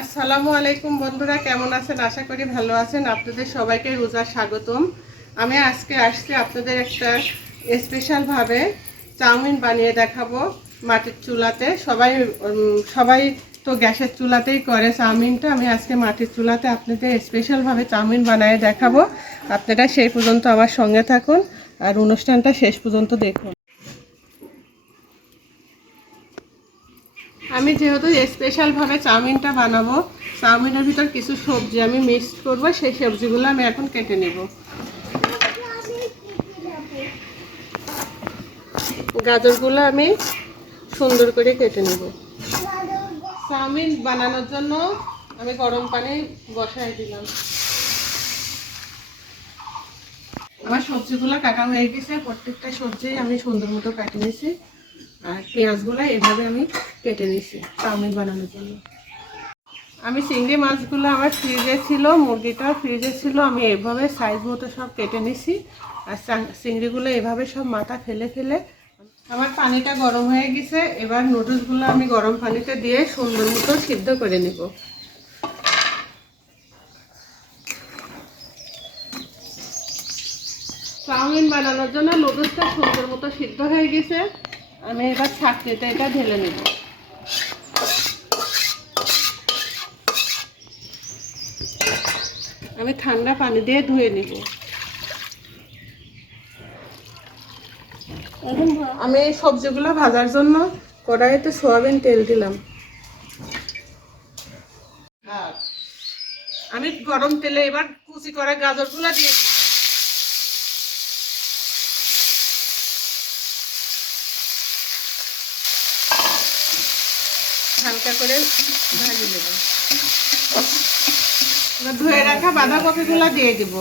আসসালামু আলাইকুম বন্ধুরা, কেমন আছেন? আশা করি ভালো আছেন। আপনাদের সবাইকে রোজার স্বাগতম। আমি আজকে আসছি আপনাদের একটা স্পেশালভাবে চাউমিন বানিয়ে দেখাবো মাটির চুলাতে। সবাই সবাই তো গ্যাসের চুলাতেই করে চাউমিনটা। আমি আজকে মাটির চুলাতে আপনাদের স্পেশালভাবে চাউমিন বানিয়ে দেখাবো। আপনারা সেই পর্যন্ত আমার সঙ্গে থাকুন আর অনুষ্ঠানটা শেষ পর্যন্ত দেখুন। আমি যেহেতু স্পেশালভাবে চাউমিনটা বানাবো, চাউমিনের ভিতর কিছু সবজি আমি মিক্সড করব, সেই সবজিগুলো আমি এখন কেটে নেব। গাজরগুলো আমি সুন্দর করে কেটে নেব। চাউমিন বানানোর জন্য আমি গরম পানি বসাই দিলাম। আমার সবজিগুলো কাটা হয়ে গেছে, প্রত্যেকটা সবজি আমি সুন্দর মতো কাটে নিয়েছি। আর পেঁয়াজগুলো এভাবে আমি কেটে নিয়েছি চাউমিন বানানোর জন্য। আমি চিংড়ি মাছগুলো আমার ফ্রিজে ছিল মুরগিটা ফ্রিজে ছিল, আমি এভাবে সাইজ মতো সব কেটে নিছি আর চিংড়িগুলো এভাবে সব মাথা ফেলে ফেলে আমার পানিটা গরম হয়ে গেছে, এবার নুডলসগুলো আমি গরম পানিতে দিয়ে সুন্দর মতো সিদ্ধ করে নেব। চাউমিন বানানোর জন্য নুডলসটা সুন্দর মতো সিদ্ধ হয়ে গেছে। আমি এবার ছাকনিতে এটা ঢেলে নেব। আমি ঠান্ডা পানি দিয়ে ধুয়ে নিব। আমি এই সবজিগুলো ভাজার জন্য কড়াইতে সোয়াবিন তেল দিলাম। আমি গরম তেলে এবার কুচি করা গাজরগুলো দিয়ে দিব হালকা করে ভাজি এবার ধুয়ে রাখা বাঁধাকপিগুলো দিয়ে দিব।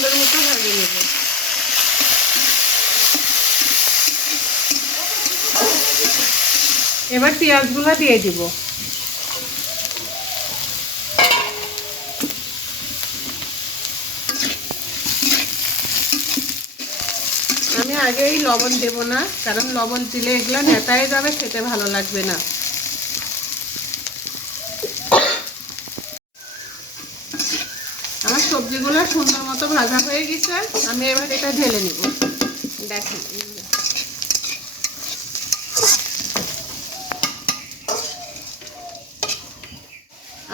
সুন্দর মতো ভাজি নেব। এবার পেঁয়াজগুলো দিয়ে দিব। আমি আগেই লবণ দেব না, কারণ লবণ দিলে এগুলো নেতায় যাবে, খেতে ভালো লাগবে না আমার সবজিগুলো সুন্দর মতো ভাজা হয়ে গেছে। আমি এবার এটা ঢেলে নিব। দেখেন।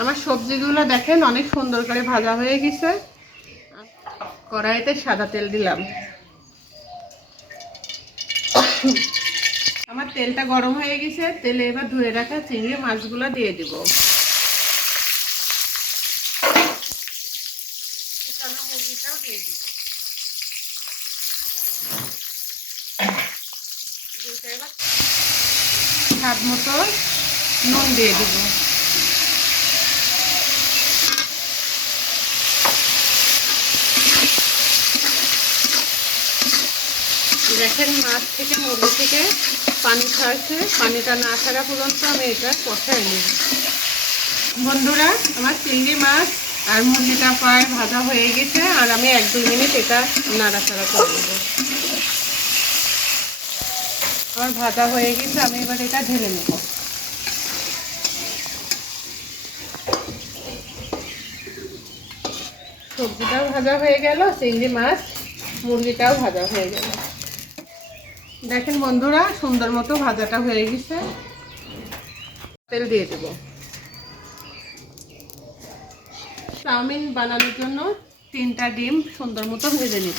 আমার সবজিগুলো দেখেন অনেক সুন্দর করে ভাজা হয়ে গেছে। কড়াইতে সাদা তেল দিলাম। আমার তেলটা গরম হয়ে গেছে। তেলে এবার ধুয়ে রাখা চিংড়ি মাছগুলো দিয়ে দিব। মুরগিটাও দিয়ে দিব। স্বাদ মতো নুন দিয়ে দিব। দেখেন মাছ থেকে মুরগি থেকে পানি ছাড়ছে পানিটা না ছাড়া পর্যন্ত আমি এটা কষাই নিই বন্ধুরা, আমার চিংড়ি মাছ আর মুরগিটা প্রায় ভাজা হয়ে গেছে, আর আমি এক দুই মিনিট এটা নাড়াচাড়া করে দেবো আমার ভাজা হয়ে গেছে, আমি এবার এটা ঢেলে নেব। সবজিটাও ভাজা হয়ে গেল, চিংড়ি মাছ, মুরগিটাও ভাজা হয়ে গেল। দেখেন বন্ধুরা, সুন্দর মতো ভাজাটা হয়ে গেছে। তেল দিয়ে দেব। চাউমিন বানানোর জন্য তিনটা ডিম সুন্দর মতো ভেজে নিব।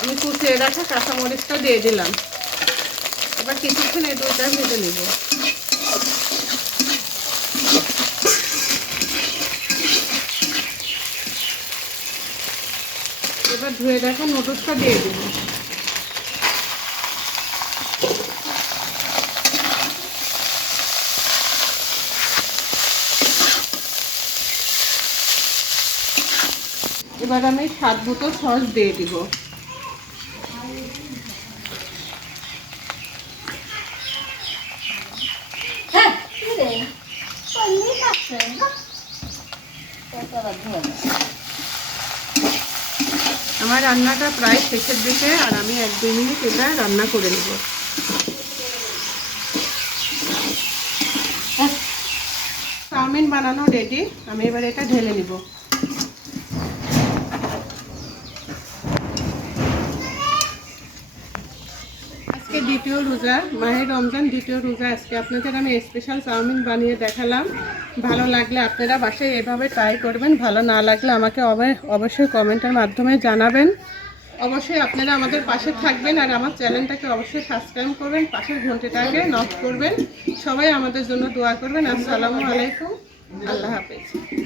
আমি কুচিয়ে রাখা কাঁচামরিচটা দিয়ে দিলাম। এবার কিছুক্ষণ দুইটা ভেজে নিব। ধুয়ে দেখা নোটসটা দিয়ে দিব। এবার আমি সাত মতো সস দিয়ে দিব। হ্যাঁ আমার রান্নাটা প্রায় শেষের দিকে, আর আমি এক দুই মিনিট এটা রান্না করে নেব। চাউমিন বানানো রেডি আমি এবার এটা ঢেলে নিব। দ্বিতীয় রোজা, মাহের রমজান দ্বিতীয় রোজা আজকে আপনাদের আমি স্পেশাল চাউমিন বানিয়ে দেখালাম। ভালো লাগলে আপনারা বাসায় এভাবে ট্রাই করবেন, ভালো না লাগলে আমাকে অব- অবশ্যই কমেন্টের মাধ্যমে জানাবেন। অবশ্যই আপনারা আমাদের পাশে থাকবেন আর আমার চ্যানেলটাকে অবশ্যই সাবস্ক্রাইব করবেন, পাশের ঘন্টিটাকে নক করবেন। সবাই আমাদের জন্য দোয়া করবেন। আসসালামু আলাইকুম। আল্লাহ হাফেজ।